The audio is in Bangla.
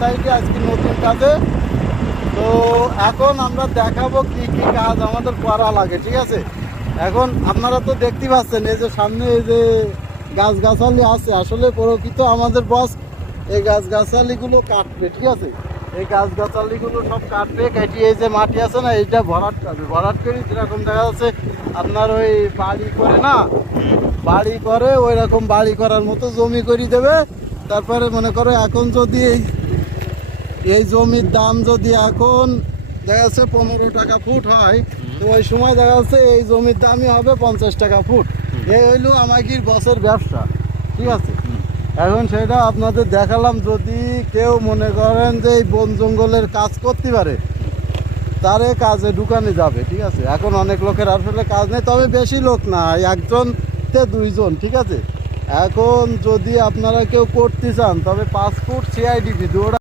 সাইডে আজকে নতুন কাজে। তো এখন আমরা দেখাবো কি কি কাজ আমাদের করা লাগে, ঠিক আছে। এখন আপনারা তো দেখতে পাচ্ছেন এই যে সামনে এই যে গাছগাছালি আছে, আসলে প্রকৃত আমাদের বস এই গাছগাছালিগুলো কাটবে, ঠিক আছে। এই গাছগাছালিগুলো সব কাটবে, কেটে এই যে মাটি আছে না এইটা ভরাট করবে। ভরাট করে যেরকম দেখা যাচ্ছে আপনার ওই বাড়ি করে না, বাড়ি করে ওই রকম বাড়ি করার মতো জমি করে দেবে। তারপরে মনে করো এখন যদি এই জমির দাম যদি এখন দেখা যাচ্ছে 15 টাকা ফুট হয়, তো ওই সময় দেখা যাচ্ছে এই জমির দামই হবে 50 টাকা ফুট। এই হইলো আমাদের বসের ব্যবসা, ঠিক আছে। এখন সেটা আপনাদের দেখালাম। যদি কেউ মনে করেন যে এই বন জঙ্গলের কাজ করতে পারে তারে কাজে ঢুকানো যাবে, ঠিক আছে। এখন অনেক লোকের আসলে কাজ নেই, তবে বেশি লোক না, একজনতে 2 জন, ঠিক আছে। এখন যদি আপনারা কেউ করতে চান তবে 5 ফুট CIDP